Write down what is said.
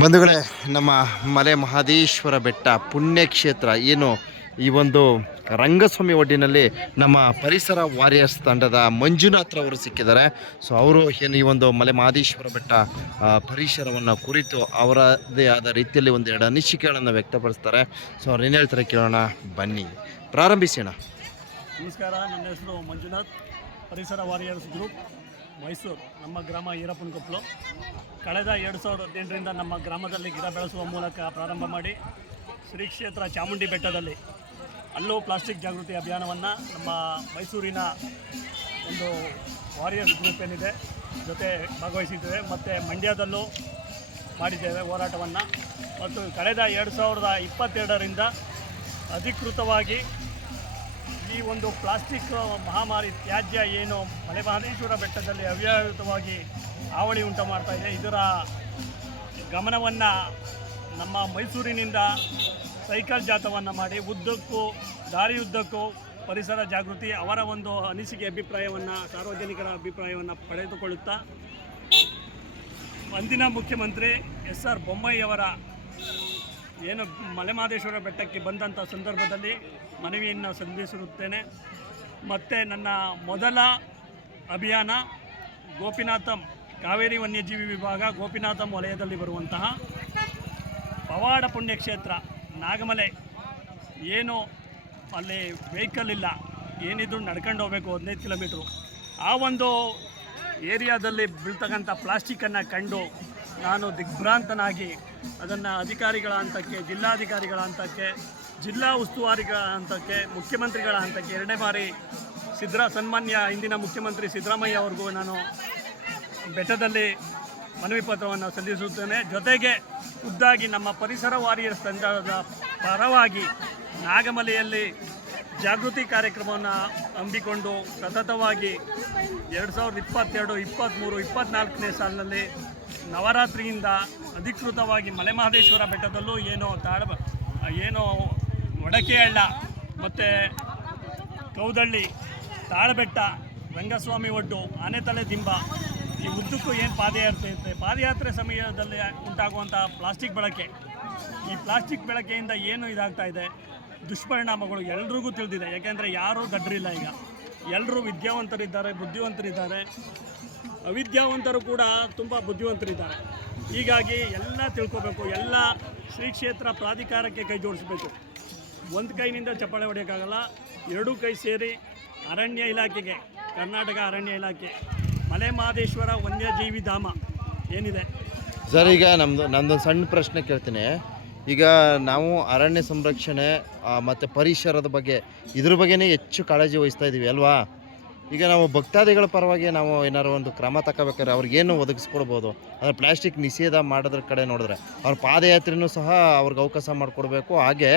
ಬಂಧುಗಳೇ, ನಮ್ಮ ಮಲೆ ಮಹದೇಶ್ವರ ಬೆಟ್ಟ ಪುಣ್ಯಕ್ಷೇತ್ರ ಏನು? ಈ ಒಂದು ರಂಗಸ್ವಾಮಿ ಒಡ್ಡಿನಲ್ಲಿ ನಮ್ಮ ಪರಿಸರ ವಾರಿಯರ್ಸ್ ತಂಡದ ಮಂಜುನಾಥ್ ಅವರು ಸಿಕ್ಕಿದ್ದಾರೆ. ಸೊ, ಅವರು ಏನು ಈ ಒಂದು ಮಲೆ ಮಹದೇಶ್ವರ ಬೆಟ್ಟ ಪರಿಸರವನ್ನು ಕುರಿತು ಅವರದೇ ಆದ ರೀತಿಯಲ್ಲಿ ಒಂದೆರಡು ಅನಿಸಿಕೆಗಳನ್ನು ವ್ಯಕ್ತಪಡಿಸ್ತಾರೆ. ಸೊ, ಅವ್ರು ಏನು ಹೇಳ್ತಾರೆ ಕೇಳೋಣ, ಬನ್ನಿ. ಪ್ರಾರಂಭಿಸೋಣ. ನಮಸ್ಕಾರ, ನನ್ನ ಹೆಸರು ಮಂಜುನಾಥ್, ಪರಿಸರ ವಾರಿಯರ್ಸ್ ಗ್ರೂಪ್. ಮೈಸೂರು, ನಮ್ಮ ಗ್ರಾಮ ಈರಪ್ಪನಕೊಪ್ಪಲು ಕಳೆದ ಎರಡು ಸಾವಿರದ ಹದಿನೆಂಟರಿಂದ ನಮ್ಮ ಗ್ರಾಮದಲ್ಲಿ ಗಿಡ ಬೆಳೆಸುವ ಮೂಲಕ ಪ್ರಾರಂಭ ಮಾಡಿ ಶ್ರೀ ಕ್ಷೇತ್ರ ಚಾಮುಂಡಿ ಬೆಟ್ಟದಲ್ಲಿ ಅಲ್ಲೂ ಪ್ಲಾಸ್ಟಿಕ್ ಜಾಗೃತಿ ಅಭಿಯಾನವನ್ನು ನಮ್ಮ ಮೈಸೂರಿನ ಒಂದು ವಾರಿಯರ್ಸ್ ಗ್ರೂಪ್ ಏನಿದೆ, ಜೊತೆ ಭಾಗವಹಿಸಿದ್ದೇವೆ. ಮತ್ತು ಮಂಡ್ಯದಲ್ಲೂ ಮಾಡಿದ್ದೇವೆ ಹೋರಾಟವನ್ನು. ಮತ್ತು ಕಳೆದ ಎರಡು ಸಾವಿರದ ಇಪ್ಪತ್ತೆರಡರಿಂದ ಅಧಿಕೃತವಾಗಿ ಈ ಒಂದು ಪ್ಲಾಸ್ಟಿಕ್ ಮಹಾಮಾರಿ ತ್ಯಾಜ್ಯ ಏನು ಮಲೆಮಹದೇಶ್ವರ ಬೆಟ್ಟದಲ್ಲಿ ಅವ್ಯಾಹತವಾಗಿ ಹಾವಳಿ ಉಂಟು ಮಾಡ್ತಾ ಇದೆ. ಇದರ ಗಮನವನ್ನು ನಮ್ಮ ಮೈಸೂರಿನಿಂದ ಸೈಕಲ್ ಜಾಥವನ್ನು ಮಾಡಿ ಉದ್ದಕ್ಕೂ ದಾರಿಯುದ್ದಕ್ಕೂ ಪರಿಸರ ಜಾಗೃತಿ ಅವರ ಒಂದು ಅನಿಸಿಕೆ ಅಭಿಪ್ರಾಯವನ್ನು, ಸಾರ್ವಜನಿಕರ ಅಭಿಪ್ರಾಯವನ್ನು ಪಡೆದುಕೊಳ್ಳುತ್ತಾ ಅಂದಿನ ಮುಖ್ಯಮಂತ್ರಿ ಎಸ್ ಆರ್ ಬೊಮ್ಮಾಯಿಯವರ ಏನು ಮಲೆಮಹದೇಶ್ವರ ಬೆಟ್ಟಕ್ಕೆ ಬಂದಂಥ ಸಂದರ್ಭದಲ್ಲಿ ಮನವಿಯನ್ನು ಸಲ್ಲಿಸಿರುತ್ತೇನೆ. ಮತ್ತು ನನ್ನ ಮೊದಲ ಅಭಿಯಾನ ಗೋಪಿನಾಥಂ ಕಾವೇರಿ ವನ್ಯಜೀವಿ ವಿಭಾಗ ಗೋಪಿನಾಥಂ ವಲಯದಲ್ಲಿ ಬರುವಂತಹ ಪವಾಡ ಪುಣ್ಯಕ್ಷೇತ್ರ ನಾಗಮಲೆ. ಏನು ಅಲ್ಲಿ ವೆಹಿಕಲ್ ಇಲ್ಲ, ಏನಿದ್ರು ನಡ್ಕೊಂಡು ಹೋಗಬೇಕು ಹದಿನೈದು ಕಿಲೋಮೀಟ್ರು ಆ ಒಂದು ಏರಿಯಾದಲ್ಲಿ ಬೀಳ್ತಕ್ಕಂಥ ಪ್ಲಾಸ್ಟಿಕ್ಕನ್ನು ಕಂಡು ನಾನು ದಿಗ್ಭ್ರಾಂತನಾಗಿ ಅದನ್ನು ಅಧಿಕಾರಿಗಳ ಹಂತಕ್ಕೆ, ಜಿಲ್ಲಾಧಿಕಾರಿಗಳ ಹಂತಕ್ಕೆ, ಜಿಲ್ಲಾ ಉಸ್ತುವಾರಿಗಳ ಹಂತಕ್ಕೆ, ಮುಖ್ಯಮಂತ್ರಿಗಳ ಹಂತಕ್ಕೆ ಎರಡನೇ ಬಾರಿ ಸಿದ್ದರಾ, ಸನ್ಮಾನ್ಯ ಇಂದಿನ ಮುಖ್ಯಮಂತ್ರಿ ಸಿದ್ದರಾಮಯ್ಯ ಅವ್ರಿಗೂ ನಾನು ಬೆಟ್ಟದಲ್ಲಿ ಮನವಿ ಪತ್ರವನ್ನು ಸಲ್ಲಿಸುತ್ತೇನೆ. ಜೊತೆಗೆ ಖುದ್ದಾಗಿ ನಮ್ಮ ಪರಿಸರ ವಾರಿಯರ್ಸ್ ತಂಡದ ಪರವಾಗಿ ನಾಗಮಲೆಯಲ್ಲಿ ಜಾಗೃತಿ ಕಾರ್ಯಕ್ರಮವನ್ನು ಹಮ್ಮಿಕೊಂಡು ಸತತವಾಗಿ ಎರಡು ಸಾವಿರದ ಇಪ್ಪತ್ತೆರಡು ಇಪ್ಪತ್ತ್ಮೂರು ಇಪ್ಪತ್ತ್ನಾಲ್ಕನೇ ಸಾಲಿನಲ್ಲಿ ನವರಾತ್ರಿಯಿಂದ ಅಧಿಕೃತವಾಗಿ ಮಲೆಮಹದೇಶ್ವರ ಬೆಟ್ಟದಲ್ಲೂ ಏನು ತಾಡ ಏನು ಒಡಕೆಹಳ್ಳ ಮತ್ತು ಕೌದಳ್ಳಿ, ತಾಳಬೆಟ್ಟ, ರಂಗಸ್ವಾಮಿ ಒಡ್ಡು, ಆನೆತಲೆ ದಿಂಬ ಈ ಉದ್ದಕ್ಕೂ ಏನು ಪಾದಯಾತ್ರೆ ಇರುತ್ತೆ? ಪಾದಯಾತ್ರೆ ಸಮಯದಲ್ಲಿ ಉಂಟಾಗುವಂಥ ಪ್ಲಾಸ್ಟಿಕ್ ಬಳಕೆ. ಈ ಪ್ಲಾಸ್ಟಿಕ್ ಬಳಕೆಯಿಂದ ಏನು ಇದಾಗ್ತಾ ಇದೆ? ದುಷ್ಪರಿಣಾಮಗಳು ಎಲ್ರಿಗೂ ತಿಳಿದಿದೆ. ಯಾಕೆಂದರೆ ಯಾರೂ ದಡ್ರಿಲ್ಲ ಈಗ. ಎಲ್ಲರೂ ವಿದ್ಯಾವಂತರಿದ್ದಾರೆ, ಬುದ್ಧಿವಂತರಿದ್ದಾರೆ. ಅವಿದ್ಯಾವಂತರು ಕೂಡ ತುಂಬ ಬುದ್ಧಿವಂತರಿದ್ದಾರೆ. ಹೀಗಾಗಿ ಎಲ್ಲ ತಿಳ್ಕೋಬೇಕು, ಎಲ್ಲ ಶ್ರೀ ಕ್ಷೇತ್ರ ಪ್ರಾಧಿಕಾರಕ್ಕೆ ಕೈ ಜೋಡಿಸಬೇಕು. ಒಂದು ಕೈನಿಂದ ಚಪ್ಪಾಳೆ ಹೊಡೆಯೋಕ್ಕಾಗಲ್ಲ, ಎರಡೂ ಕೈ ಸೇರಿ ಅರಣ್ಯ ಇಲಾಖೆಗೆ, ಕರ್ನಾಟಕ ಅರಣ್ಯ ಇಲಾಖೆ ಮಲೆ ಮಹದೇಶ್ವರ ವನ್ಯಜೀವಿ ಧಾಮ ಏನಿದೆ? ಸರ್, ಈಗ ನಮ್ಮದು ನಂದೊಂದು ಸಣ್ಣ ಪ್ರಶ್ನೆ ಕೇಳ್ತೀನಿ. ಈಗ ನಾವು ಅರಣ್ಯ ಸಂರಕ್ಷಣೆ ಮತ್ತು ಪರಿಸರದ ಬಗ್ಗೆ, ಇದ್ರ ಬಗ್ಗೆನೇ ಹೆಚ್ಚು ಕಾಳಜಿ ವಹಿಸ್ತಾ ಇದ್ದೀವಿ ಅಲ್ವಾ? ಈಗ ನಾವು ಭಕ್ತಾದಿಗಳ ಪರವಾಗಿ ನಾವು ಏನಾದ್ರು ಒಂದು ಕ್ರಮ ತಗೋಬೇಕಾದ್ರೆ ಅವ್ರಿಗೇನು ಒದಗಿಸ್ಕೊಡ್ಬೋದು? ಅಂದರೆ ಪ್ಲಾಸ್ಟಿಕ್ ನಿಷೇಧ ಮಾಡೋದ್ರ ಕಡೆ ನೋಡಿದ್ರೆ ಅವ್ರ ಪಾದಯಾತ್ರೆಯೂ ಸಹ ಅವ್ರಿಗೆ ಅವಕಾಶ ಮಾಡಿಕೊಡ್ಬೇಕು. ಹಾಗೆ